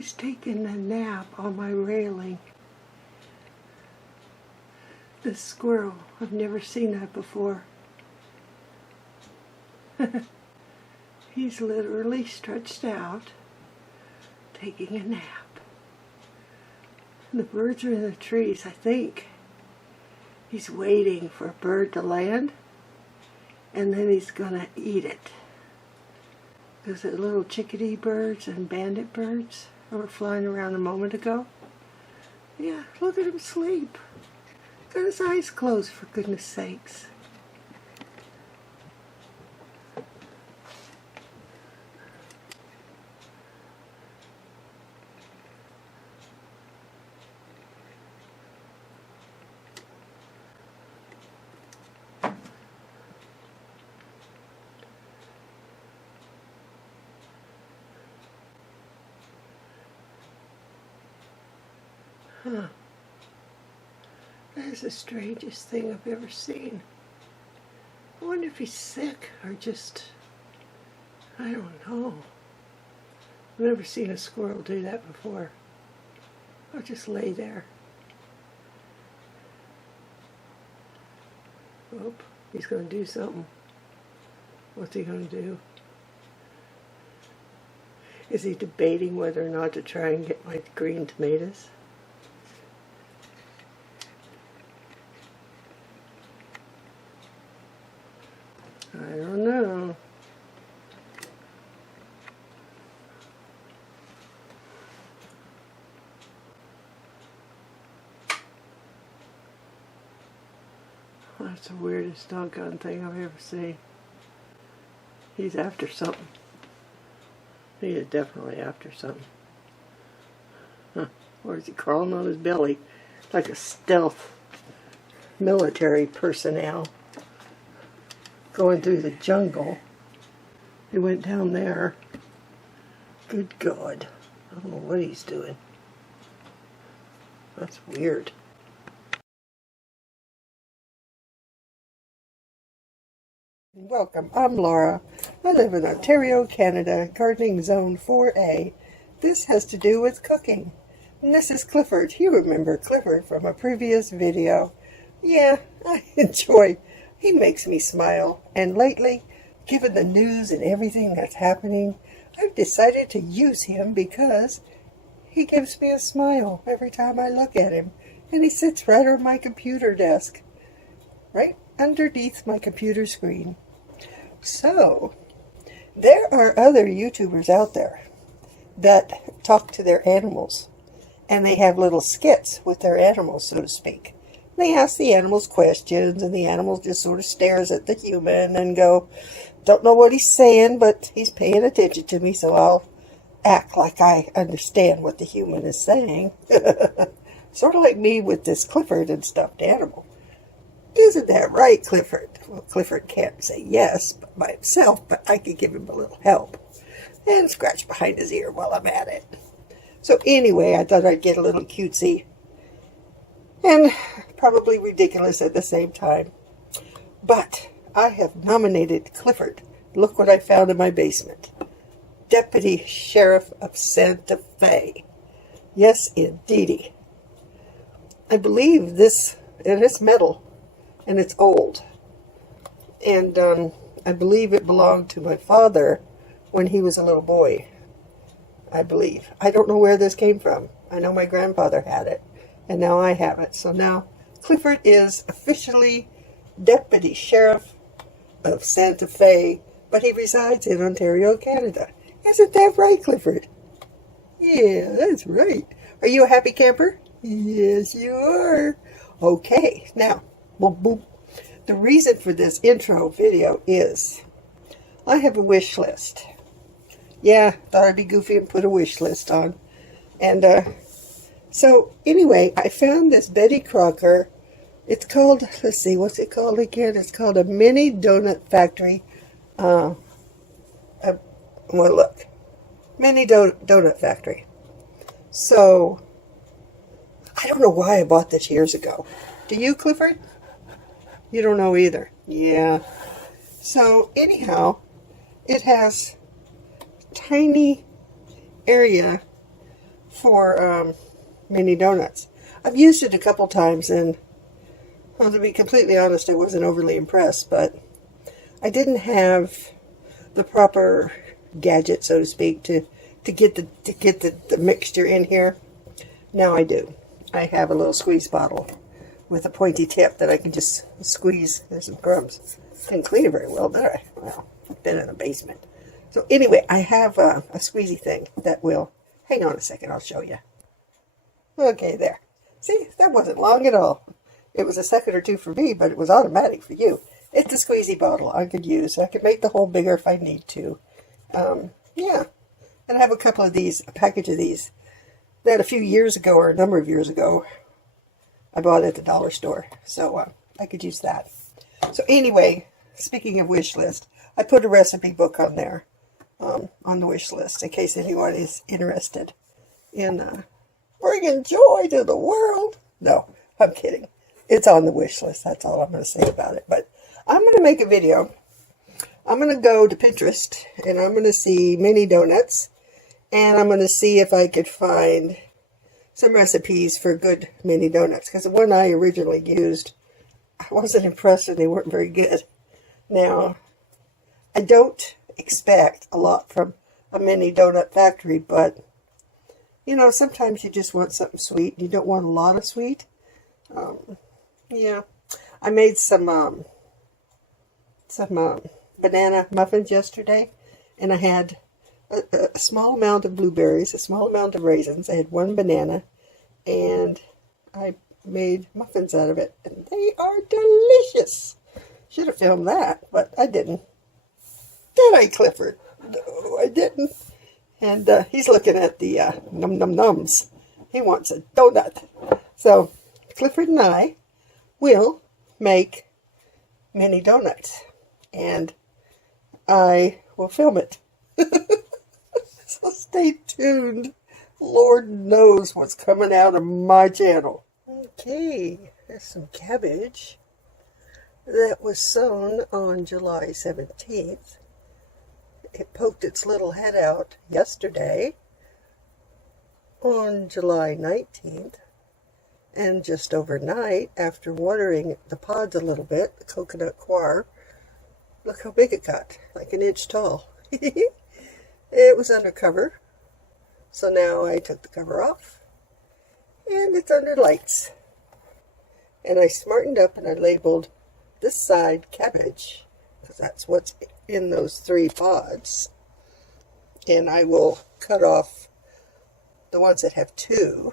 He's taking a nap on my railing. The squirrel. I've never seen that before. He's literally stretched out, taking a nap. And the birds are in the trees, I think. He's waiting for a bird to land, and then he's gonna eat it. Those are little chickadee birds and bandit birds that were flying around a moment ago. Yeah, look at him sleep. Got his eyes closed, for goodness sakes. Huh. That is the strangest thing I've ever seen. I wonder if he's sick or just, I don't know. I've never seen a squirrel do that before. I'll just lay there. Oh, he's going to do something. What's he going to do? Is he debating whether or not to try and get my green tomatoes? I don't know. That's the weirdest doggone thing I've ever seen. He's after something. He is definitely after something. Huh. Or is he crawling on his belly like a stealth military personnel going through the jungle? He went down there. Good God. I don't know what he's doing. That's weird. Welcome, I'm Laura. I live in Ontario, Canada, gardening zone 4A. This has to do with cooking. And this is Clifford. You remember Clifford from a previous video. Yeah, I enjoy. He makes me smile. And lately, given the news and everything that's happening, I've decided to use him because he gives me a smile every time I look at him. And he sits right on my computer desk, right underneath my computer screen. So, there are other YouTubers out there that talk to their animals, and they have little skits with their animals, so to speak. They ask the animals questions, and the animal just sort of stares at the human and go, don't know what he's saying, but he's paying attention to me, so I'll act like I understand what the human is saying. Sort of like me with this Clifford and stuffed animal. Isn't that right, Clifford? Well, Clifford can't say yes by himself, but I could give him a little help and scratch behind his ear while I'm at it. So anyway, I thought I'd get a little cutesy and probably ridiculous at the same time. But I have nominated Clifford. Look what I found in my basement. Deputy Sheriff of Santa Fe. Yes, indeedy. I believe this, and it's metal. And it's old. And I believe it belonged to my father when he was a little boy. I believe. I don't know where this came from. I know my grandfather had it. And now I have it. So now Clifford is officially Deputy Sheriff of Santa Fe. But he resides in Ontario, Canada. Isn't that right, Clifford? Yeah, that's right. Are you a happy camper? Yes, you are. Okay, now. Boop, boop. The reason for this intro video is I have a wish list. Yeah, thought I'd be goofy and put a wish list on. And so anyway, I found this Betty Crocker. It's called, let's see, what's it called again? It's called a mini donut factory. Well, look, mini donut factory. So I don't know why I bought this years ago. Do you, Clifford? You don't know either. Yeah. So anyhow, it has tiny area for mini donuts. I've used it a couple times, and well, to be completely honest, I wasn't overly impressed, but I didn't have the proper gadget, so to speak, to get the mixture in here. Now I do. I have a little squeeze bottle with a pointy tip that I can just squeeze. There's some crumbs. Didn't clean it very well, did I? Well, I've been in the basement. So anyway, I have a squeezy thing that will, hang on a second, I'll show you. Okay, there. See, that wasn't long at all. It was a second or two for me, but it was automatic for you. It's a squeezy bottle I could use. I could make the hole bigger if I need to. Yeah. And I have a couple of these, a package of these, that a few years ago, or a number of years ago, I bought at the dollar store. So I could use that. So anyway, speaking of wish list, I put a recipe book on there, on the wish list, in case anyone is interested in bringing joy to the world. No, I'm kidding. It's on the wish list. That's all I'm going to say about it. But I'm going to make a video. I'm going to go to Pinterest, and I'm going to see mini donuts, and I'm going to see if I could find some recipes for good mini donuts, because the one I originally used, I wasn't impressed, and they weren't very good. Now, I don't expect a lot from a mini donut factory, but you know, sometimes you just want something sweet. You don't want a lot of sweet. Yeah, I made some banana muffins yesterday, and I had a small amount of blueberries, a small amount of raisins. I had one banana, and I made muffins out of it, and they are delicious. Should have filmed that, but I didn't. Did I, Clifford? No, I didn't. And he's looking at the num-num-nums. He wants a donut. So Clifford and I will make mini donuts, and I will film it. So stay tuned. Lord knows what's coming out of my channel. Okay, there's some cabbage that was sown on July 17th. It poked its little head out yesterday on July 19th. And just overnight, after watering the pods a little bit, the coconut coir, look how big it got, like an inch tall. It was under cover, so now I took the cover off, and it's under lights. And I smartened up and I labeled this side cabbage, because that's what's in those 3 pods. And I will cut off the ones that have 2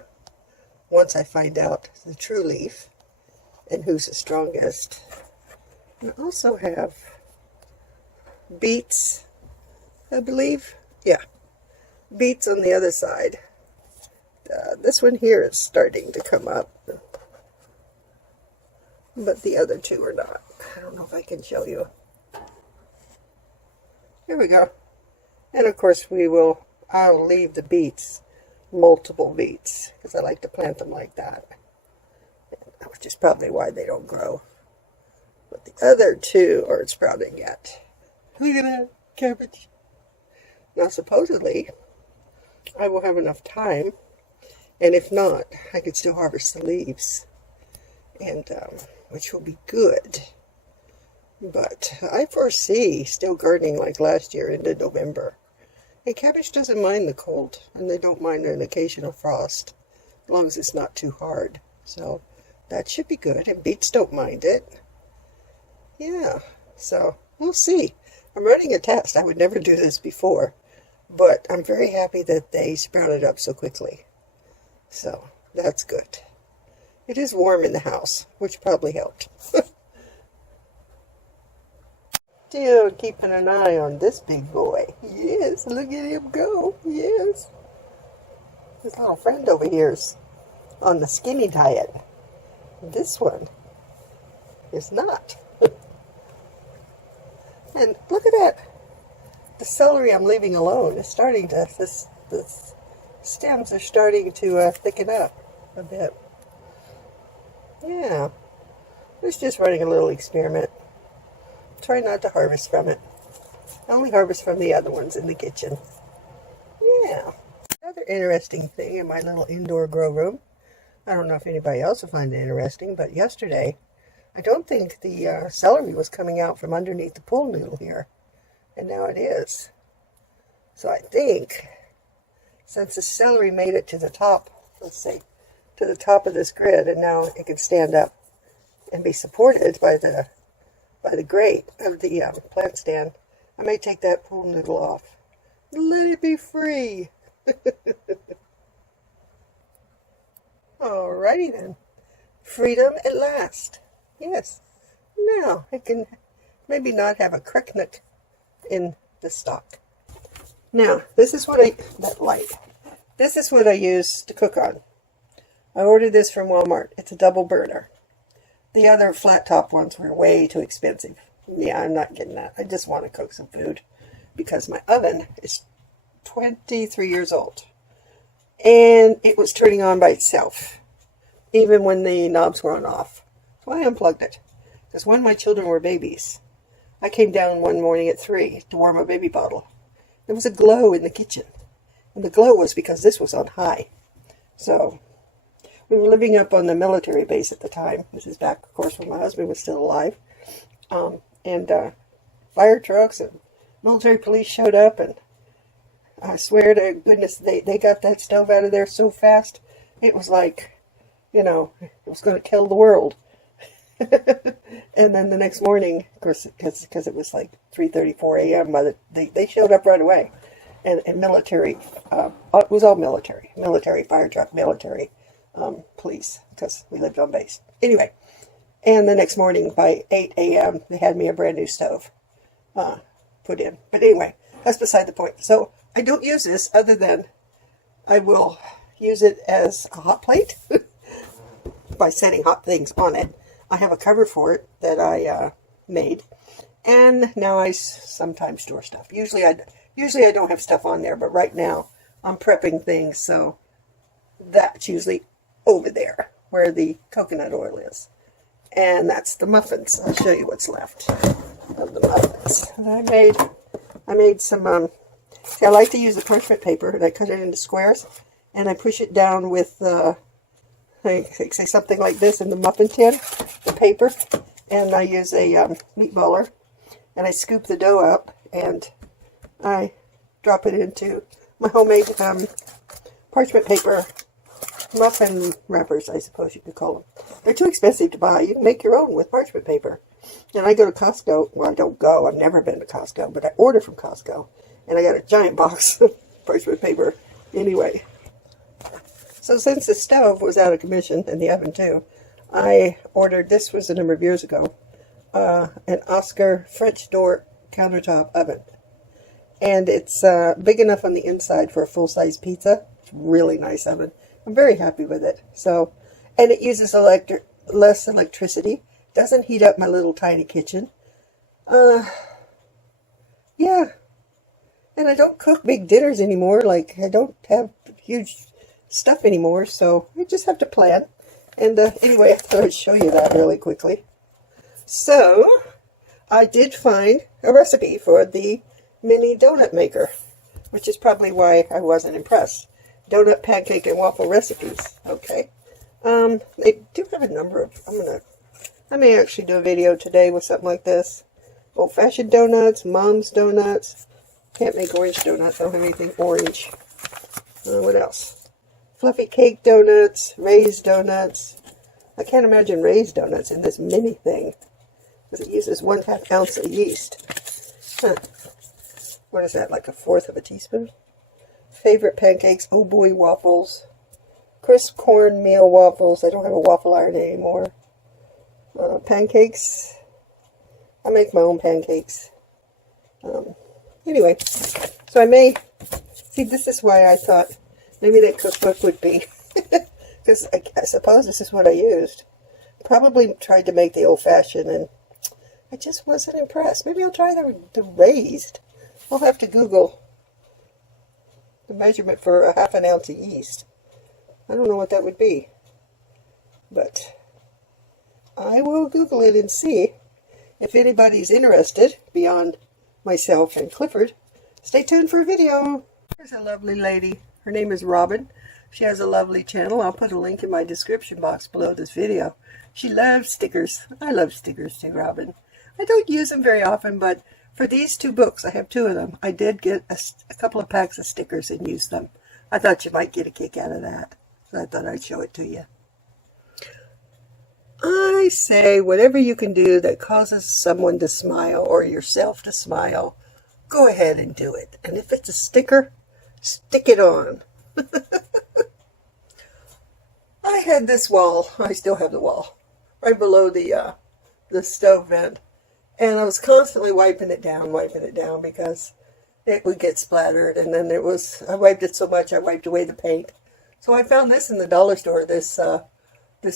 once I find out the true leaf and who's the strongest. I also have beets, I believe. Yeah, beets on the other side. This one here is starting to come up, but the other 2 are not. I don't know if I can show you. Here we go. And of course I'll leave the beets, multiple beets, because I like to plant them like that, which is probably why they don't grow. But the other 2 aren't sprouting yet. Look at that cabbage. Now supposedly I will have enough time, and if not, I could still harvest the leaves, and which will be good. But I foresee still gardening like last year into November. And cabbage doesn't mind the cold, and they don't mind an occasional frost, as long as it's not too hard. So that should be good, and beets don't mind it. Yeah, so we'll see. I'm running a test. I would never do this before, but I'm very happy that they sprouted up so quickly. So that's good. It is warm in the house, which probably helped. Still keeping an eye on this big boy. Yes, look at him go. Yes. His little friend over here is on the skinny diet. This one is not. And look at that. The celery I'm leaving alone is starting to, the stems are starting to thicken up a bit. Yeah. I was just running a little experiment. Try not to harvest from it. I only harvest from the other ones in the kitchen. Yeah. Another interesting thing in my little indoor grow room. I don't know if anybody else will find it interesting, but yesterday, I don't think the celery was coming out from underneath the pool noodle here, and now it is. So I think, since the celery made it to the top, let's see, to the top of this grid, and now it can stand up and be supported by the grate of the plant stand, I may take that pool noodle off. Let it be free. Alrighty then. Freedom at last. Yes. Now it can maybe not have a cricknet in the stock. Now, this is what This is what I use to cook on. I ordered this from Walmart. It's a double burner. The other flat top ones were way too expensive. Yeah, I'm not getting that. I just want to cook some food because my oven is 23 years old. And it was turning on by itself, even when the knobs were on off. So I unplugged it. Because when my children were babies, I came down one morning at 3 to warm a baby bottle. There was a glow in the kitchen. And the glow was because this was on high. So we were living up on the military base at the time. This is back, of course, when my husband was still alive. And fire trucks and military police showed up, and I swear to goodness, they got that stove out of there so fast, it was like, you know, it was going to kill the world. And then the next morning, of course, because it was like 3:34 a.m., they showed up right away. And military, it was all military fire truck, military police, because we lived on base. Anyway, and the next morning by 8 a.m., they had me a brand new stove put in. But anyway, that's beside the point. So I don't use this other than I will use it as a hot plate by setting hot things on it. I have a cover for it that I made, and now I sometimes store stuff. Usually I don't have stuff on there, but right now I'm prepping things, so that's usually over there where the coconut oil is. And that's the muffins. I'll show you what's left of the muffins that I made some, see, I like to use the parchment paper, and I cut it into squares, and I push it down with, say something like this in the muffin tin, the paper, and I use a meatballer, and I scoop the dough up, and I drop it into my homemade parchment paper muffin wrappers, I suppose you could call them. They're too expensive to buy. You can make your own with parchment paper. And I go to Costco. Well, I don't go. I've never been to Costco, but I order from Costco. And I got a giant box of parchment paper anyway. So since the stove was out of commission, and the oven too, I ordered, this was a number of years ago, an Oscar French door countertop oven. And it's big enough on the inside for a full-size pizza. It's a really nice oven. I'm very happy with it. So, and it uses less electricity. Doesn't heat up my little tiny kitchen. Yeah. And I don't cook big dinners anymore. Like, I don't have huge stuff anymore. So, I just have to plan. And anyway, I thought I'd show you that really quickly. So, I did find a recipe for the mini donut maker, which is probably why I wasn't impressed. Donut, pancake, and waffle recipes. Okay. They do have a number of, I may actually do a video today with something like this. Old-fashioned donuts, mom's donuts. Can't make orange donuts. I don't have anything orange. What else? Fluffy cake donuts, raised donuts. I can't imagine raised donuts in this mini thing, because it uses 1/2 ounce of yeast. Huh. What is that, like 1/4 of a teaspoon? Favorite pancakes, oh boy waffles, crisp cornmeal waffles. I don't have a waffle iron anymore. Pancakes. I make my own pancakes. Anyway, so I may, see, this is why I thought maybe that cookbook would be, because I suppose this is what I used. Probably tried to make the old-fashioned, and I just wasn't impressed. Maybe I'll try the raised. I'll have to Google the measurement for 1/2 ounce of yeast. I don't know what that would be, but I will Google it and see if anybody's interested beyond myself and Clifford. Stay tuned for a video. Here's a lovely lady. Her name is Robin. She has a lovely channel. I'll put a link in my description box below this video. She loves stickers. I love stickers too, Robin. I don't use them very often, but for these 2 books, I have 2 of them, I did get a couple of packs of stickers and use them. I thought you might get a kick out of that, so I thought I'd show it to you. I say whatever you can do that causes someone to smile or yourself to smile, go ahead and do it. And if it's a sticker, stick it on. I had this wall, I still have the wall, right below the stove vent. And I was constantly wiping it down because it would get splattered. And then I wiped it so much I wiped away the paint. So I found this in the dollar store, this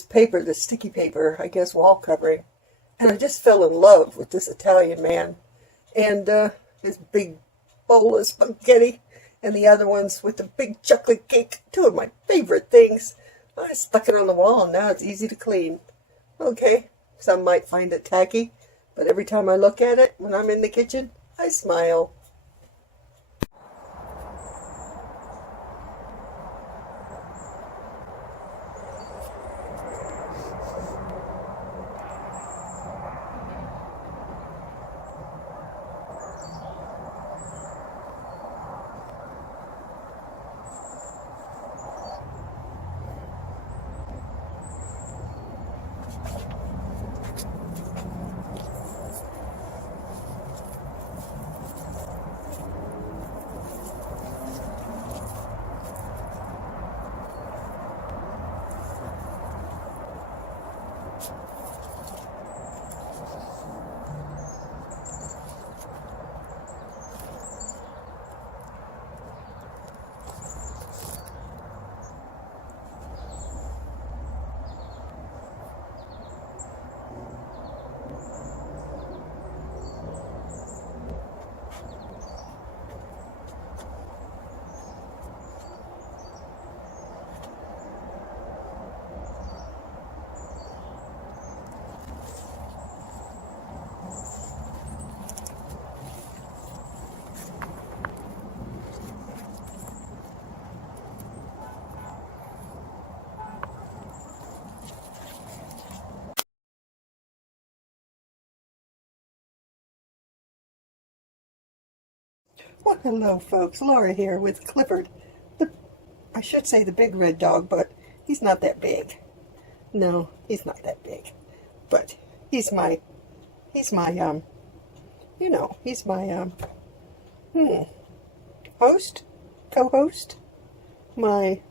paper, this sticky paper, I guess wall covering. And I just fell in love with this Italian man. And this big bowl of spaghetti. And the other ones with the big chocolate cake. 2 of my favorite things. I stuck it on the wall and now it's easy to clean. Okay, some might find it tacky. But every time I look at it, when I'm in the kitchen, I smile. Well, hello, folks. Laura here with Clifford. I should say the big red dog, but he's not that big. No, he's not that big. But he's my he's my host, co-host, my,